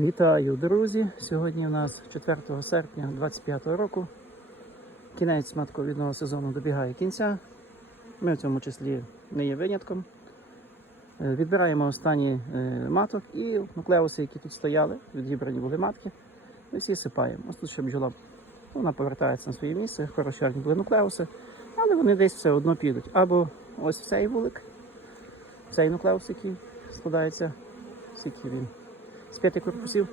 Вітаю, друзі! Сьогодні у нас 4 серпня 2025 року. Кінець матковідного сезону добігає кінця. Ми в цьому числі не є винятком. Е, Відбираємо останні е, маток і нуклеуси, які тут стояли, відібрані були матки. Ми всі сипаємо. Ось тут ще бджола вона повертається на своє місце, хороші гарні були нуклеуси, але вони десь все одно підуть. Або ось цей вулик, цей нуклеус, який складається, скільки він з п'яти корпусів,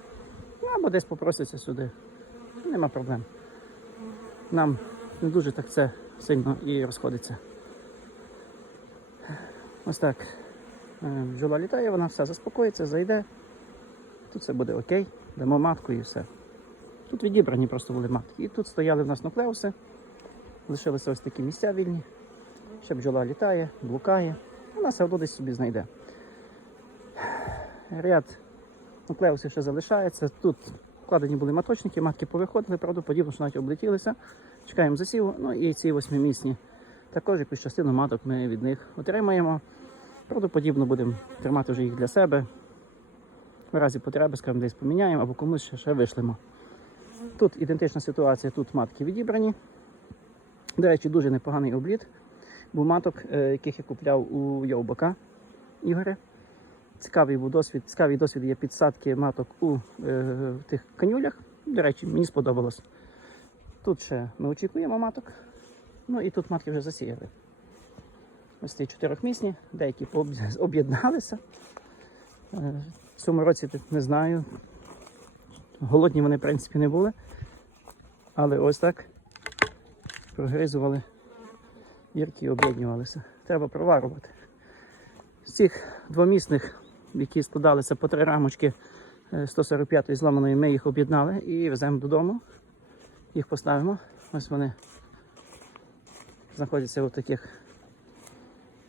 або десь попросяться сюди. Нема проблем. Нам не дуже так це сильно і розходиться. Ось так. Е, Бджола літає, вона все заспокоїться, зайде. Тут все буде окей, дамо матку і все. Тут відібрані просто були матки. І тут стояли в нас нуклеуси. Лишилися ось такі місця вільні. Ще бджола літає, блукає. Вона все одно десь собі знайде. Ряд нуклеусів ще залишається. Тут вкладені були маточники, матки повиходили, правда, подібно, що навіть облетілися. Чекаємо засіву. Ну і ці восьмимісні. Також якусь частину маток ми від них отримаємо. Правдоподібно будемо тримати вже їх для себе. В разі потреби, скажімо, десь поміняємо або комусь ще, ще вишлемо. Тут ідентична ситуація, тут матки відібрані. До речі, дуже непоганий обліт. Був маток, е, яких я купляв у Йовбака Ігоря. Цікавий був досвід. Цікавий досвід є підсадки маток у е, тих канюлях. До речі, мені сподобалось. Тут ще ми очікуємо маток. Ну і тут матки вже засіяли. Ось ці чотирьохмісні, деякі об'єдналися. Е, В цьому році не знаю. Голодні вони, в принципі, не були. Але ось так прогризували гірки і об'єднувалися. Треба проварувати. З цих двомісних, які складалися по три рамочки е, 145-ї зламаної, ми їх об'єднали і веземо додому. Їх поставимо. Ось вони знаходяться у таких,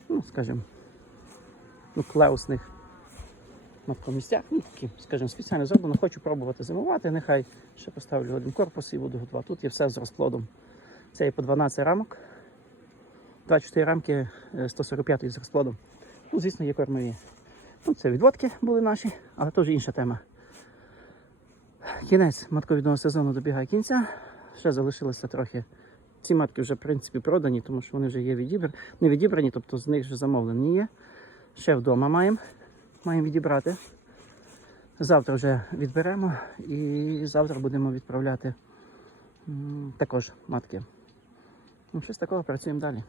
ну, скажімо, нуклеусних навкомістях. Ну, такі, скажімо, спеціально зроблено. Хочу пробувати зимувати. Нехай ще поставлю один корпус і буду готувати. Тут є все з розплодом. Це є по 12 рамок. 24 рамки е, 145 з розплодом. Ну, звісно, є кормові. Ну, це відводки були наші, але вже інша тема. Кінець матковідного сезону добігає кінця. Ще залишилося трохи. Ці матки вже, в принципі, продані, тому що вони вже є відібрані. Не відібрані, тобто з них вже замовлені є. Ще вдома маємо. Маємо відібрати. Завтра вже відберемо і завтра будемо відправляти також матки. Ну, щось такого працюємо далі.